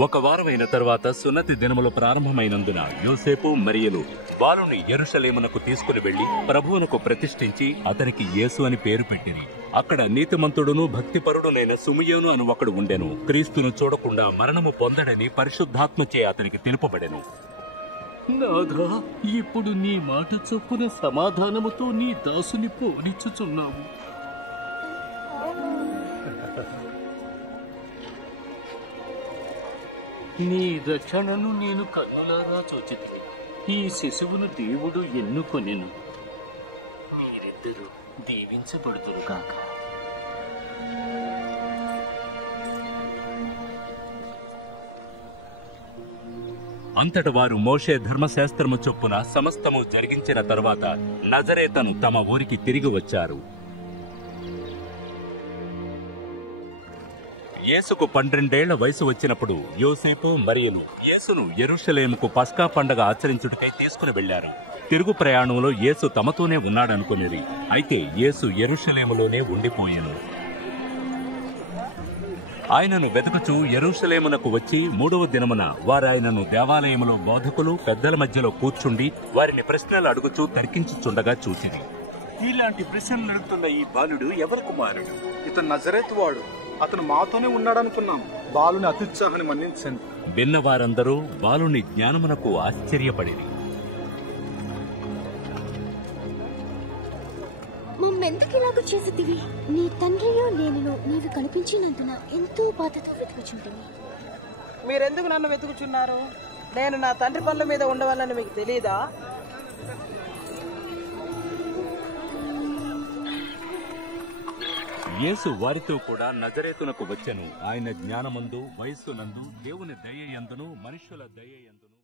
ఒక వారమైన తరువాత సున్నతి దినములు ప్రారంభమైనందున యోసేపు మరియలు బాలుని యెరూషలేమునకు తీసుకుని వెళ్లి ప్రభువునకు ప్రతిష్ఠించి అతనికి యేసు అని పేరు పెట్టిరి. అక్కడ నీతిమంతుడును భక్తిపరుడునైన సుమయోను అను ఒకడు ఉండెను. క్రీస్తును చూడకుండా మరణము పొందడని పరిశుద్ధాత్మచే అతనికి తెలుపబడెను. నాథా, ఇప్పుడు నీ మాట చొప్పున సమాధానముతో నీ దాసుని పోనిచ్చుచున్నావు. నీ రక్షణను నేను కన్నులారా చూచితిని. ఈ శిశువును దేవుడు ఎన్నుకొనెను. మీరిద్దరూ దీవించబడుదురు కాక. అంతట వారు మోషే ధర్మశాస్త్రము చొప్పున సమస్తము జరిగించిన తరువాత నజరేతను తమ ఊరికి తిరిగి వచ్చారు. యేసుకు 12 ఏళ్ల వయసు వచ్చినప్పుడు యోసేపు మరియలు యేసును యెరూషలేముకు పస్కా పండగ ఆచరించుటకై తీసుకుని వెళ్లారు. తిరుగు ప్రయాణంలో యేసు తమతోనే ఉన్నాడనుకునేది. అయితే యేసు యెరూషలేములోనే ఉండిపోయాను. ఆయనను వెతుకుచూ యెరూషలేమునకు వచ్చి 3వ దినమున వారాయనను దేవాలయములో బోధకులు పెద్దల మధ్యలో కూర్చుండి వారిని ప్రశ్నలు అడుగుచూ తర్కించుచుండగా చూచిరి. ఇలాంటి ప్రశ్నలు అడుగుతున్న ఈ బాలుడు ఎవరి కుమారుడు? ఇతను నజరేతు వాడు. అతను మాతోనే ఉన్నాడనుకున్నాం. బాలుని అత్యుత్సాహాన్ని మన్నించండి. విన్నవారందరూ బాలుని జ్ఞానమునకు ఆశ్చర్యపడిరి. మమ్మెందుకిలాగ చేసితివి? నీ తండ్రియో నేనును నీవు కనిపించినందున ఎంతో బాధతో వెతుకుచుంటిని. మీరెందుకు నన్ను వెతుకుచున్నారు? నేను నా తండ్రి పనుల మీద ఉండవాలని మీకు తెలియదా? యేసు వారితో కూడా నజరేతునకు వచ్చెను. ఆయన జ్ఞానమందు వయస్సునందు దేవుని దయయందును మనుష్యుల దయయందును